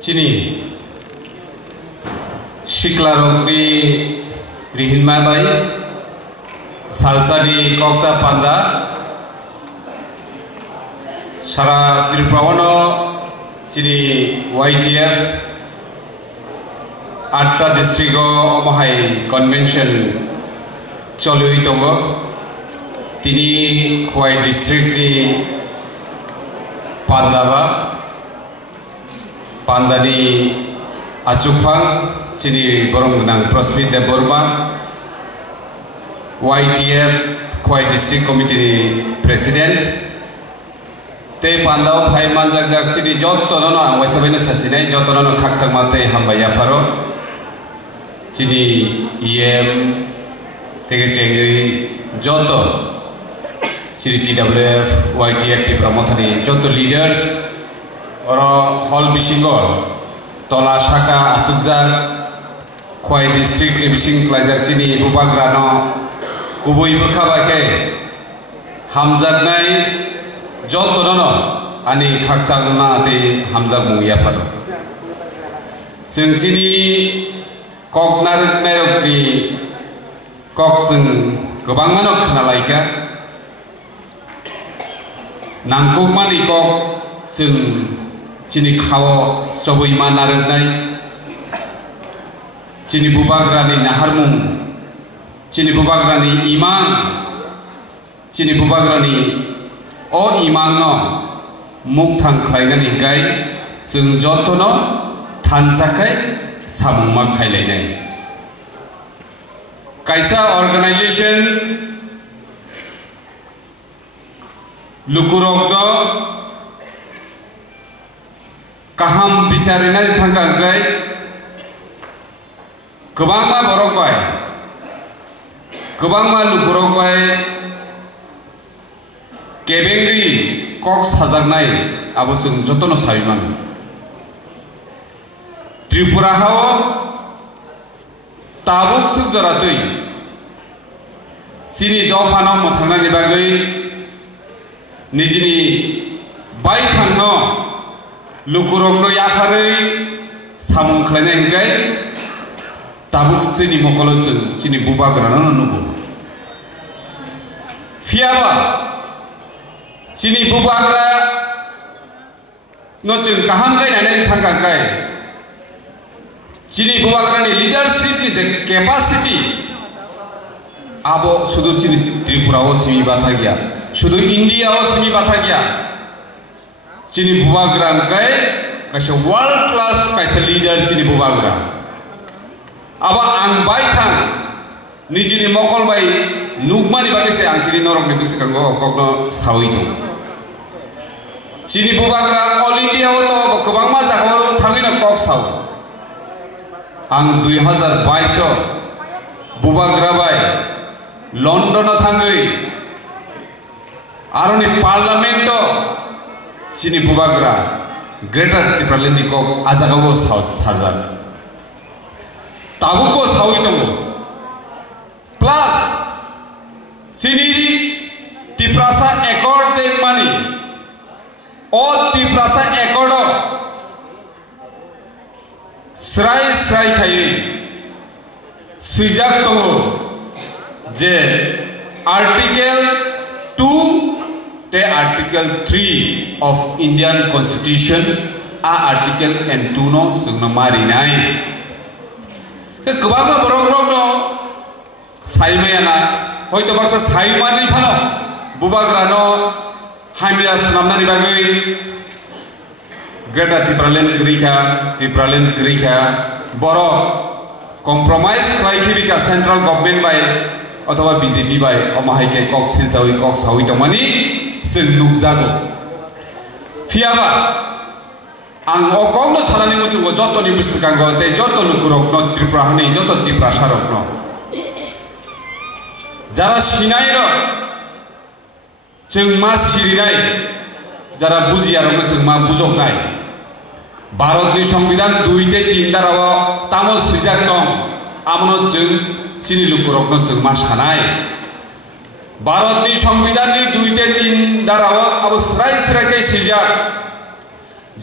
Chini Shiklarokni Rihinma Bai Salsani Koksa Panda Shara Tripravano Chini YTF Atta District Omahai Convention Cholui Tongo Tini Huai District ni Pandava Pandani Achupang Sini Borong Prosmita Burma YTF Huai District Committee President Te Pandao Pai Manjak Jak Sini Joto Nono Waisabena Sasine Joto Nono Kaksak Mate Hambaya Faro Sini EM Tege Cengui Joto Sini TWF YTF Ti Pramotani Joto leaders Oro Hall Bishingor Tola Shaka Asukjak Huai District ni Bishing Klajak Sini Bupagrano Kubui Bukabake Hamzak Nai Joto Nono Ani Kaksak Mate Hamzak Muya Faro Sini Kok Naruk Naruk di Kok Seng Kebanganok Kenalaika Nangkuk Mani Kok Seng Cini Kawo Sobui Manaruk Nai Cini Bubagrani Naharmung Cini Bubagrani Iman Cini Bubagrani O Iman no Muktang Klainani Gai Seng Joto no Tansakai Samuma Kailene Kaisa organization Lukurogdo Kaham Bicharina Tangkai Kubama Borokbai Kubama Lukurogbai Kebengi Kok Sazagnai Abusung Jotono Saiman Tripura Hao Tabuk Sudaratui Sini Dofano Motana Nibagai Nijini Baitano Lukurogno Yakari Samung Klenengai Tabuk Sini Mokolosun Sini Bubagrano Nubu Fiaba Sini Bubagra Nocun Kahamkai Nani Tangakai Chini Bubagrani leadership ni capacity abo sudu Chini Tripura o simi bathagia sudu India o simi bathagia Chini Bubagran kai kaisa world class kaisa leader Chini Bubagra aba ang baithang nijini mokol bai nugmani bagese ang tiri norok ni bisakango kokno sawito Chini Bubagra all India o to kobangma jago thangina kok saw Ang 2022 Bubagrabai London Thangai Aroni Parlamento Chini Bubagra Greater Tipraleniko Azagago Hazard Tabuko Sawito Plus Sini Tiprasa Accord Money O Tiprasa Accord Srai Khai Sujak Tongo Je Article 2 te Article 3 of Indian Constitution a Article and 2 no Sugnamari Nai Ke Kubama Borogno Saimayana Hoito Baksa Saimani Pano Bubagrano Haimias Namnani Bagai Greta Tipralen Krika Boro compromise Klaikibika central government by Ottawa BJP by Omahaike Cox Silsawi Cox Hawitomani Sin Zago Fiaba Ang Okogno Salani Mutugo Joto Nibustango, de Joto Lukurok, not Triprahani, Joto Tiprasharok. Zara Shinairo Chung Mas Shirinai Zara Buziaro Chung Ma Buzok Nai. ভারতনি সংবিধান 2-3 দ্বারা তামস সিজাকম আমনো जों सिनि लुकुरकनो जों मा सानाय भारतनि संविधाननि 2-3 দ্বারা अब स्राय स्रायकै सिजाक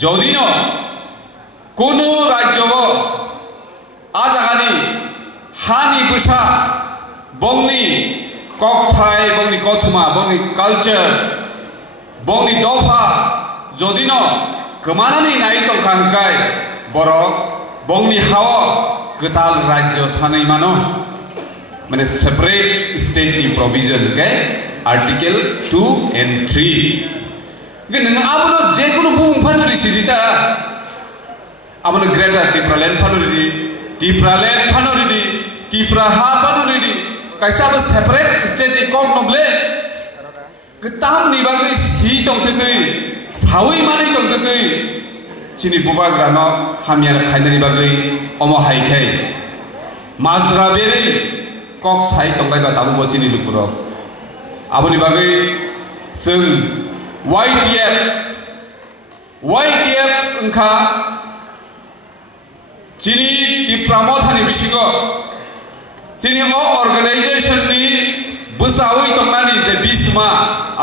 जदिनो কোনো রাজ্য আজাগানি হানি বুসা বংনি ককথাই বংনি কথুমা বংনি কালচার বংনি দফা যদিন গোমানাनै नाय दंखांखाय बर बंनि हाव गोताल राज्य सानै मानो माने सेपारेट स्टेट नि प्रोविजन के आर्टिकल 2 and 3 गे नों आबनो जेकुनु बुं फानुरि सिदिता आबनो ग्रेटर टिप्रालेन फानुरि टिप्रा हा फानुरि कायसाबो सेपारेट स्टेट नि कक नबले गताम नि बागै सि दंथै सावै मानै दंथै चिनि बुबाग्रानो हामियार खायनानि बागै अमो हायखाय माजरा बेरै कक साइ दंलायबा दाबो बचिनि लुकुर आबोनि बागै जों YTF ओंखा चिनि टिप्रामथानि बिसिगो चिनि अ अर्गानाइजेशन नि बुसावै दंनानि जे बिसमा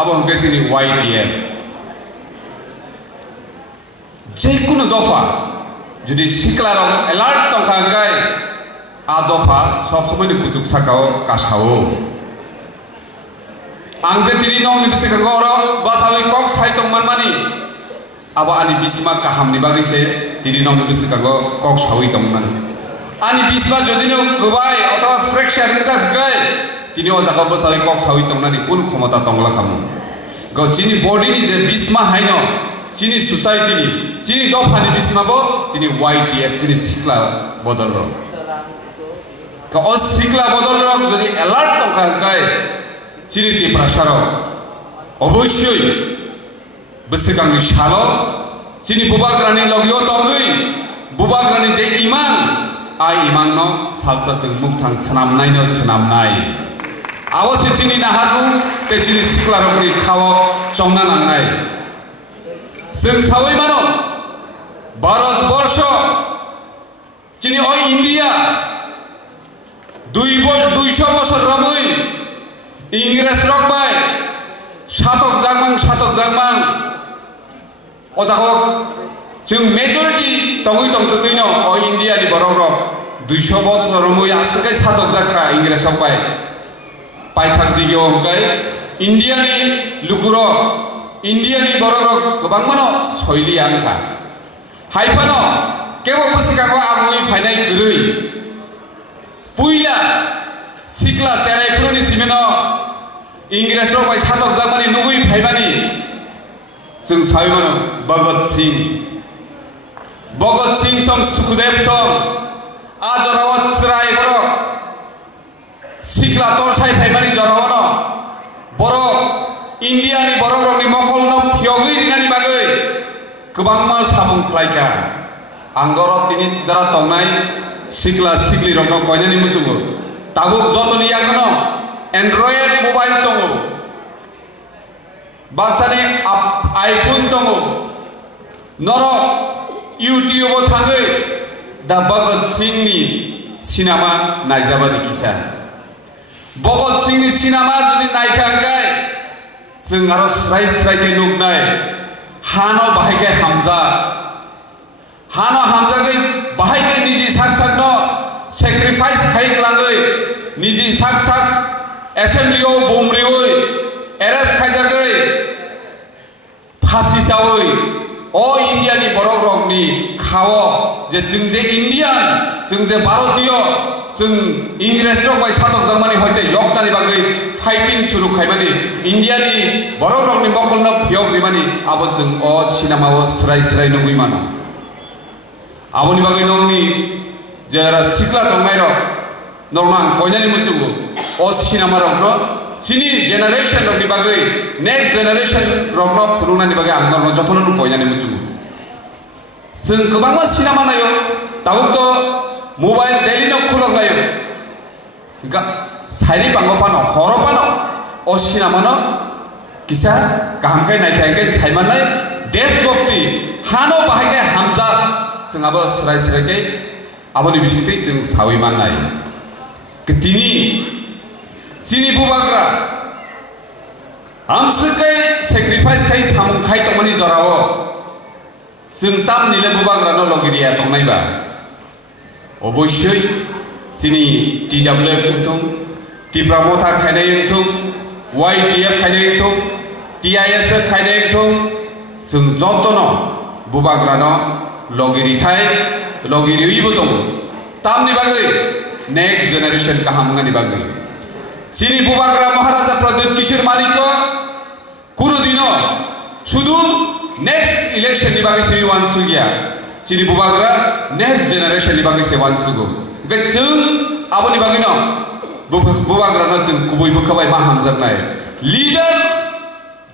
आबो हंके चिनि YTF जेकुनु दफा जुदि सिक्लाराव एलार्ट दंखांखाय आ दफा सब समय कुचुक साकाव कासावो आं जे तिनि नंनि बिसिखौ बासावै कक साइ दंमान मानि आबो आनि बिसमा काहामनि बागैसे तिनि नंनि बिसिखौ कक सावै दंमान आनि बिसमा जदिनो गोबाय अथवा फ्रेक्चर जागै तिनि अजाखौ बासावै कक सावै दंनानि कुन क्षमता दंला खामो ग चिनि बडिनि जे बिसमा हाइनो चिनि सोसाइटिनि चिनि दफानि बिसिमाबो तिनि YTF चिनि सिक्ला बदल र क अ सिक्ला बदल र जदि एलार्ट दंखांखाय चिनि टिप्रासार अबश्य बसिगांनि साल चिनि बुबाग्रानि लगियो दंगै बुबाग्रानि जे इमान आ इमाननो सालसाजों मुक्तां सनामनाय आवसे चिनि नाहारु ते चिनि सिक्ला रनि खाव चंना नांनाय जों सावै मानो भारतवर्ष चिनि अ इंडिया 200 बছর रमै इंग्रेज रकबाय सातक जागमां अजाखौ जों मेजरिटी दङै दंतैनो अ इंडिया नि बरक 200 बছর रमै आसकै सातक जाखा इंग्रेज रकबाय पाइथाक दिगे हमकाय इंडिया नि लुकुर इंडिया नि बरक गोबां मानो शैली आंखा हाइफानो केबो बसिकाखौ आगुयै फायनाय गरै पुइला सिक्ला सेरायफोरनि सिमेनो इंग्रेज रकबाय सातक जागमानि नुगै फायबानि जों सायमानो भगत सिंह सं सुखदेव सं आजरावत सराय बरक सिक्ला तरसाय फायबानि जरावनो बर इंडिया नि बर रंनि मकलनो फियगै रिनानि बागै गोबां मा साबुं खालायका आंगर तिनि जरा तंनाय सिक्ला सिक्ली रंनो कयनानि मुचुगो ताबुक जतनि यागनो एंड्रॉइड मोबाइल दङो बाक्सानि आइफोन दङ नर इउट्यूब थाङै दा भगत सिंहनि सिनेमा नायजाबा दिखिसा भगत सिंहनि सिनेमा जुदि नायखांगाय जों आरो स्राय नुनाय हानो बाहायके हामजागै बाहायके निजि साकनो सेक्रिफाइस खायलाङै निजि साक एसेम्बलियाव बमरिवै एरेस्ट खायजागै फासि जावै अ इंडिया नि बरक रकनि खाव जे जों जे इंडियान जों जे भारतीय जों इंग्रेज रकबाय सातक जागमानि हयते यकनानि बागै फाइटिं सुरु खायमानि इंडिया नि बरक रकनि मकलनो फियग्रिमानि आबो जों अ सिनेमाव स्राय नुगै मानो आबोनि बागै नंनि जेरा सिक्ला दंनाय रक नरमान कयनानि मुचुगो अ सिनेमा रकनो सिनि जेनारेशन रकनि बागै नेक्स्ट जेनारेशन रकनो फुरुंनानि बागै आं नरनो जथनो कयनानि मुचुगो जों गोबां सिनेमा नायो दाबुक मोबाइल डेली न खुलगलायो साइरि बांगपानो हरपानो अ सिनेमानो किसा गाहामखाय नायखायखाय साइमानाय देशभक्ति हानो बाहायखाय हामजा जोंहाबो स्राय आबोनि बिसिंथै जों सावै माननाय तिनि चिनि बुबाग्रा हमसकै सेक्रिफाइस खाय सामुंखाय तमनि जराव जों ताम निले बुबाग्रानो लगिरिया तंनायबा अबश्य सिनी TWF उंथुं त्रिपुरा मथा खायनाय उंथुं YTF खायनाय उंथुं TISF खायनाय उंथुं जों जतनो बुबाग्रानो लगिरिथाय लगिरियैबो दं तामनि बागै नेक्स्ट जेनेरेशन काहामंगानि बागै सिनी बुबाग्रा महाराजा प्रदीप किशोर मानिक कुरुदिनो शुदु नेक्स्ट इलेक्शन नि बागै से वानसुगिया सिनी बुबाग्रा नेक्स्ट जेनेरेशन नि बागै से वानसुगु जों आबोनि बागै न बुबाग्रानो जों गुबै बुखाबाय मा हामजाबनाय लीडर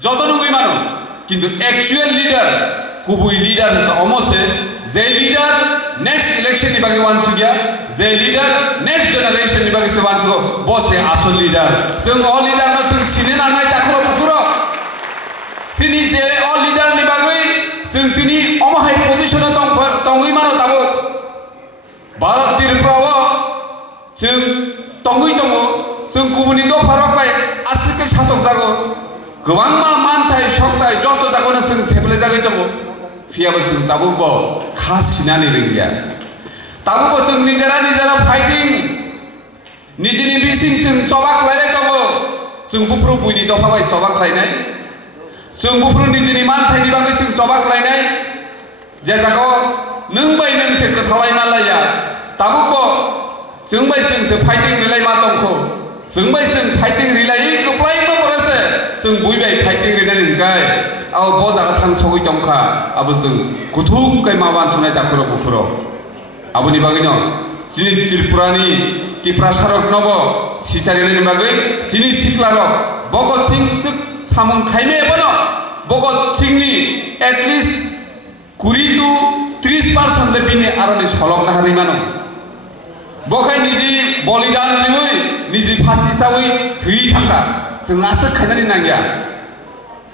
जत नङै मानो किन्तु एक्चुअल लीडर गुबै लीडर अमसे जे लीडर नेक्स्ट इलेक्शन नि बागै वानसुगिया जे लीडर नेक्स्ट जेनेरेशन नि बागै से वानसुगु बसे आसल लीडर जों अल लीडर न जों सिने नांनाय दाखरो बुखुरो सिनी जे अल लीडर नि बागै जों तिनि अमहाय पोजिशन दङै मानो दाबो भारत त्रिपुराव जों दङै दङ जों गुबुननि द फाराक बाय आसिके सातक जागो गोबां मा मानथाय सकथाय जत जागोनो जों सेबले जागै दङ फियाबो जों दाबो ब खासिनानै रोंगिया दाबो जों निजेरा फाइटिं निजिनि बिसिं जों सबाक लायनाय दङ जों बुफ्रु बुइनि दफाबाय सबाक लायनाय जों बुफ्रु निजिनि मानथायनि बागै जों सबाक लायनाय जे जागो नों बाय नों से खोथालाय मालाया दाबो ब जों बाय जों फाइटिं रिलाय मा दंखो जों बाय जों फाइटिं रिलाय गोप्लाय दंबरसे जों बुइबाय फाइटिं रिलाय नंगाय आव ब जागा थां सगै दंखा आबो जों गुथुं कै माबान सनाय दाखरो बुफुरो आबोनि बागै न जिनि त्रिपुरानि त्रिपुरा सारक नब सिसारिनि बागै जिनि सिखलारो भगत सिंह सामुं खायमे बन भगत सिंहनि एटलिस्ट 20 to 30% ले बिनि आरनि सलक नाहारि मानो बखाय निजि बलिदान रिमै निजि फासि सावै थै थांगा जों आसो खायनानै नांगिया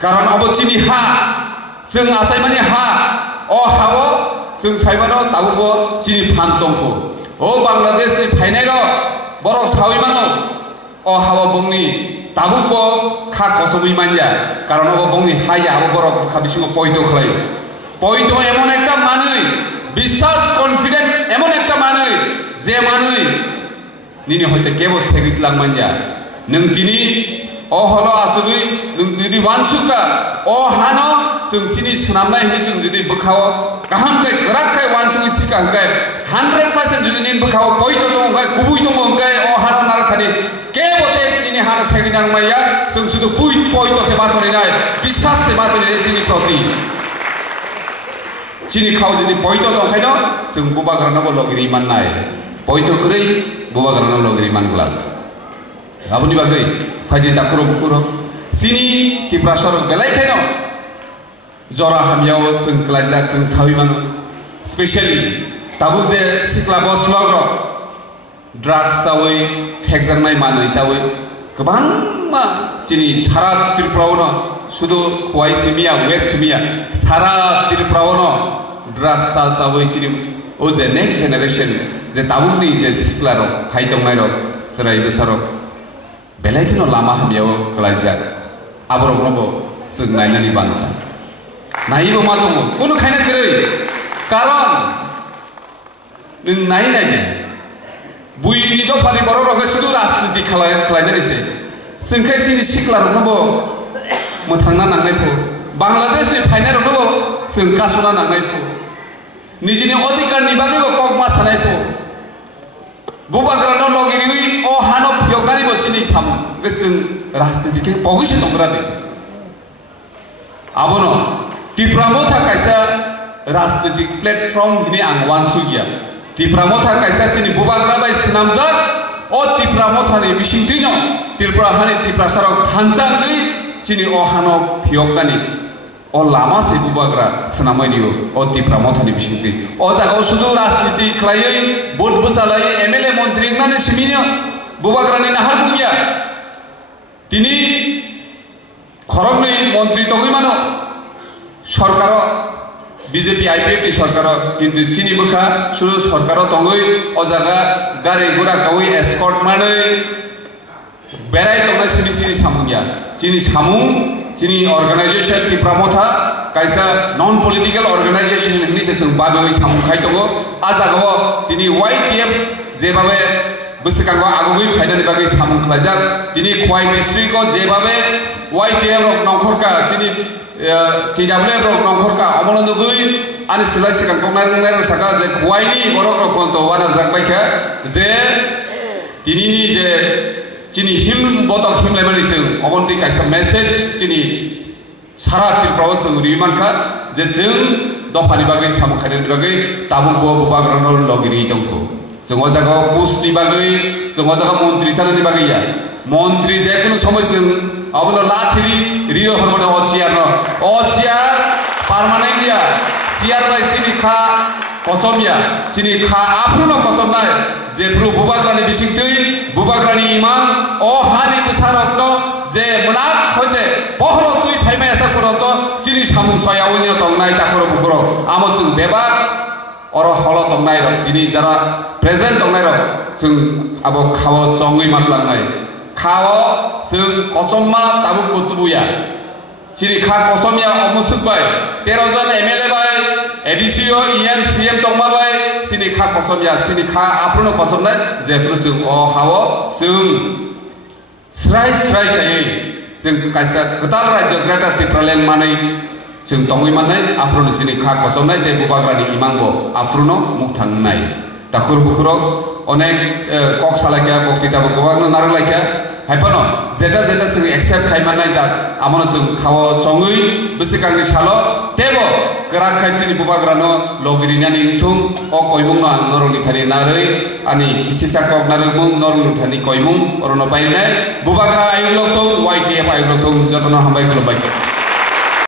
कारण अब चिनि हा जों आसाय माने हा अ हाबो जों साइबानो दाबो चिनि फान दंखो ओ बांलादेश नि फाइनाय बर सावै मानो अ हाबो बंनि दाबो खा कसबै मानिया कारण अब बंनि हाया अब बर खाबिसिङो पयतो खलायो पयतो एमन एकटा मानै বিশ্বাস कन्फिडेंट एमन एकटा मानै जे मानै निनि हयते केबो सेगितलां मानिया नों दिनि अ हलो आसुगै नों दिनि वानसुका अ हानो जों सिनि सनामनाय नि जों जुदि बखाव गाहामकै गराखै वानसुनि सिकांकै 100% जुदि निन बखाव पयतो दंखाय गुबै दंखाय अ हानो नारखानि केबोते निनि हानो सेगिनां माया जों सुदु पुइ पयतो से बातरिनाय বিশ্বাস से बातरिनाय जिनि प्रति चिनि खाव जुदि पयतो दंखायनो जों बुबाग्रानाबो लगिरि माननाय पयतो करै बुबाग्रानाबो लगिरि मानग्ला आबोनि बागै फाइदि दाखरो बुखुरो सिनि त्रिपुरा सरक बेलायखायनो जरा हामियाव जों क्लाइजाक जों सावि मानो स्पेशली दाबो जे सिक्ला बसलाग्र ड्राग्स जावै फेकजांनाय मानै जावै गोबां मा चिनि सारा त्रिपुरावनो शुदु खवाइ सिमिया वेस्ट सिमिया सारा त्रिपुरावनो ड्राग्स जावै चिनि ओ जे नेक्स्ट जेनेरेशन जे दाबुनि जे सिक्लार खाय दंनाय र सराय बेसार बेलायखिनो लामा हामियाव क्लाइजा आबरबो जों नायनानै बानता नायबो मा दङ कोनो खायना करै कारण नों नायदे बुइनि दफानि बर रगे सुदु राजनीति खालायनानैसे जोंखाय जोंनि सिख्लारनोबो मोथांना नांनायफो बांलादेशनि फाइनारनोबो जों कासना नांनायफो निजिनि अधिकारनि बागैबो कगमा सानायफो बुबाग्रानो लगिरि अ हानो फियगनानि बचिनि साम जों राजनीतिके पगिसे दंग्रानि आबोनो त्रिपुरा मथा कायसा राजनीतिक प्लेटफर्म हिनि आं वानसुगिया त्रिपुरा मथा कायसा चिनि बुबाग्रा बाय सनामजाक अ त्रिपुरा मथानि बिसिंथिनो त्रिपुरा हानि त्रिपुरा सारक थानजांगै चिनि अ हानो फियगनानि अ लामा से बुबाग्रा सनामैनिबो अ त्रिपुरा मथानि बिसिंथि अ जागाव सुदु राजनीति खलायै भोट बसालाय एमएलए मन्त्री नाने सिमिनो बुबाग्रानि नाहार बुगिया तिनि खरगनै मन्त्री तगै मानो सरकार बीजेपी आईपीएफटी सरकार किन्तु चिनि बखा सुरु सरकार तंगै अ जागा गारि गुरा गावै एस्कर्ट मानै बेराय तंनाय चिनि सामुंगिया चिनि सामुं चिनि अर्गानाइजेशन त्रिपुरा मथा kaisa non political organization ni se chung babe samung khai tongo ajago tini YTF jebabe busukang ba agugui phaidani bagi samung khlajak tini khwai district ko jebabe YTF rok nongkhorka tini TWF rok nongkhorka omolondugui ani silai sikang kongnai saka je khwai ni borok rok konto wana jakbai kha je tini ni je chini him botok him lemani chung omonti kaisa message chini sara tilprawo chung riman kha je jung dofani bagai samung khaidani bagai tabung bo bubagrano logiri tongko जों जागा पुष्टि बागै जों जागा मन्त्रि साननि बागै या मन्त्रि जे कोनो समय जों अबनो लाथिरि रियो हरमने अचियार पार्मानेन्ट या सियार बाय सिनि खा कसमिया सिनि खा आफुनो कसमनाय जेफ्रु बुबाग्रानि बिसिंतै बुबाग्रानि इमान अ हानि बसारकनो जे मनाक होते बहरो तुइ फाइमाय आसा करतो सिनि सामुं सयावनि तंनाय ताखरो बुखरो आमो जों बेबा और हल तंनाय र दिनै जरा प्रेजेंट तंनाय र जों आबो खाव चंगै मातलांनाय खाव जों कसममा ताबु कुतुबुया सिरि खा कसमिया अमुसुकबाय 13 जन एमएलए बाय एडिसिओ इएम सीएम तंमा बाय सिनि खा कसमिया सिनि खा आफुनो कसमनाय जेफ्रु जों अ हाव जों स्राय थायै जों कायसा गोताल राज्य ग्रेटर त्रिपुरालेण्ड मानै जों तंगै माननाय आफ्रुनो सिनि खा कसमनाय ते बुबाग्रानि इमांबो आफ्रुनो मुख थांनाय ताखुर बुखुरो अनेक कक सालायका बक्तिताबो गोबां नारलायका हायफानो जेटा जों एक्सेप्ट खायमानाय जा आमनो जों खाव संगै बिसिकांनि सालो तेबो गोरा खायसिनि बुबाग्रानो लगिरिनानि थुं अ कयमुंनो नरनि थानि नारै आनि किसिसा कक नारमुं नरनि थानि कयमुं अरनो बायनाय बुबाग्रा आयुलथौ YTF आयुलथौ जतन हामबाय खुलुमबाय।